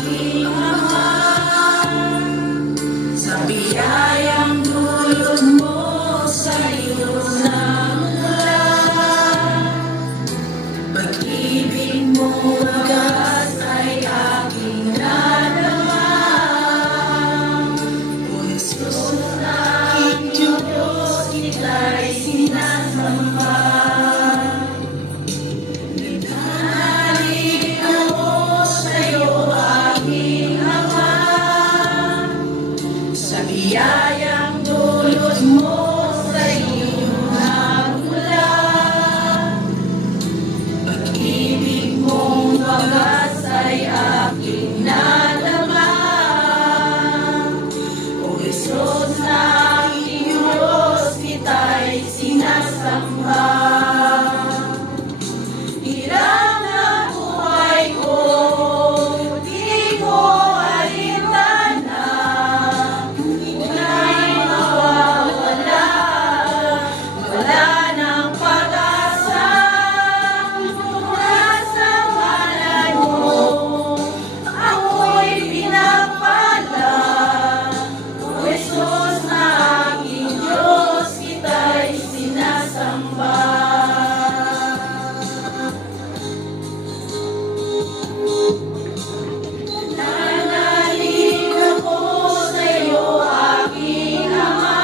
aking Ama, sa biyayang dulot mo sa iyong namulat. Pag-ibig mo wagas ay aking nadama. O Jesus na aking Diyos, kita'y sinasamba. Nanalig ako sa'yo, aking Ama, sa biyayang dulot mo sa iyong namulat. Pag-ibig mong wagas ay aking nadama. O Jesus na aking Diyos, kita'y sinasamba. Hirap na buhay ko, di ko alintana. Ika'y mawawala, wala ng pag-asa. Mula sa ngalan mo, ako'y pinapala. O Jesus na aking Diyos, kita'y sinasamba. Nanalig ako sa'yo, aking Ama,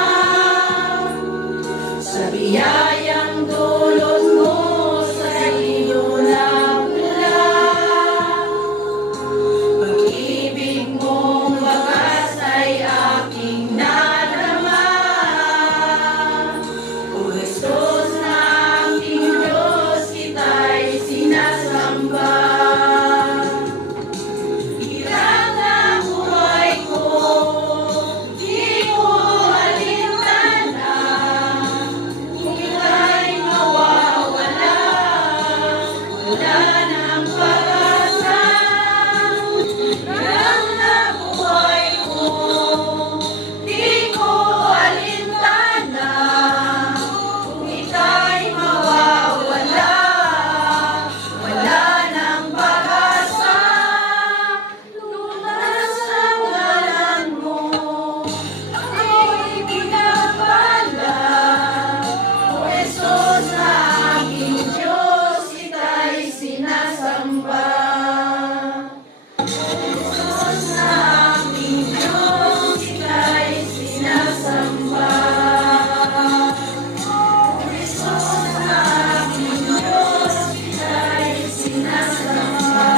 sa biyayang dulot mo sa iyong namulat. Pag-ibig mong wagas ay aking nadama. O Jesus na aking Diyos, kita'y sinasamba. Hirap na buhay ko, di ko alintana. Kung ika'y mawawala, wala ng pag-asa. Hirap na buhay ko, di ko alintana. Kung ika'y mawawala, wala ng pag-asa. Lunas sa ngalan mo, ako'y pinapala. O Jesus na aking Diyos, kita'y sinasamba. Jesus na aking Diyos, kita'y sinasamba. Jesus na aking Diyos, kita'y sinasamba.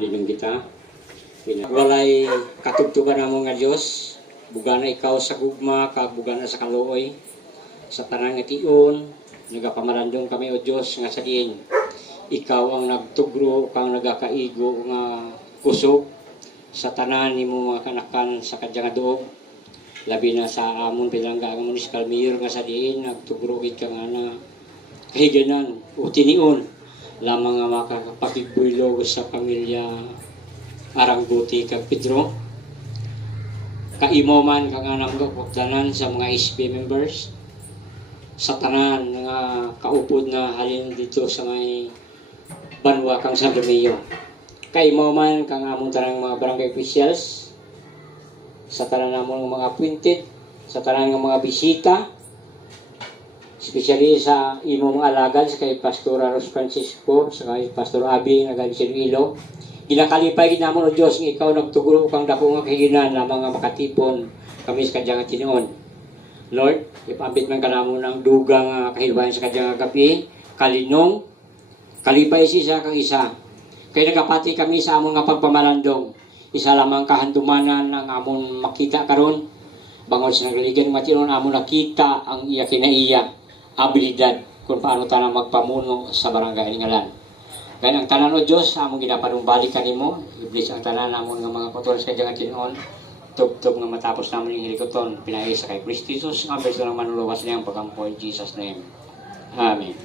Linong kita. Walay katugtugan namo nga Dios, bugana ikaw sa gugma, kag bugana sa kaluoy. Sa tanan nga tion, nagapamalandong kami o Dios nga sa diin. Ikaw ang nagtugro, kang nagakaigo nga kusog sa tanan nimo mga kanakan sa kadya nga duog. Labi na sa amon pilangga ang municipal mayor nga sa diin, nagtugro gid ka nga na kahiganan o tinion lamang nga makakapakigbuylog sa pamilya Arangguti kag Pedro. Kaimo man kang anang tanan sa mga SP members, sa tanan nga kaupod na halin dito sa may banwa kang San Romeo. Kaimo man kang among tanang mga barangay officials, sa tanan namong mga appointed, sa tanan nga mga bisita, especially sa imo mga alagad sa kay Pastor Aros Francisco, sa kay Pastor Abi nga galing sa Iloilo. Ginakalipay ginamon o Diyos nga ikaw nagtuguro kang dako nga kahiginan lamang nga makatipon kami sa kadyang tinoon. Lord, ipambit man kanamo ng dugang kahilbayan sa kadyang gabi, kalinong, kalipay siya kang isa. Kaya nagapati kami sa among nga pagpamalandong. Isa lamang kahandumanan ang amon makita karon. Bangod sa nagligan matinon amon nakita ang iya kinaiya, abilidad kung paano tayo magpamuno sa barangay ngalan. Kaya ang tanan o Diyos, among ginapanumbalik kanimo, iblis ang tanan namon nga mga putol sa kadyang tinoon, tub-tub nga matapos naman yung hilikoton, pinahisa kay Christ Jesus, ang beso ng manuluwas niyang pagkampo in Jesus' name. Amen.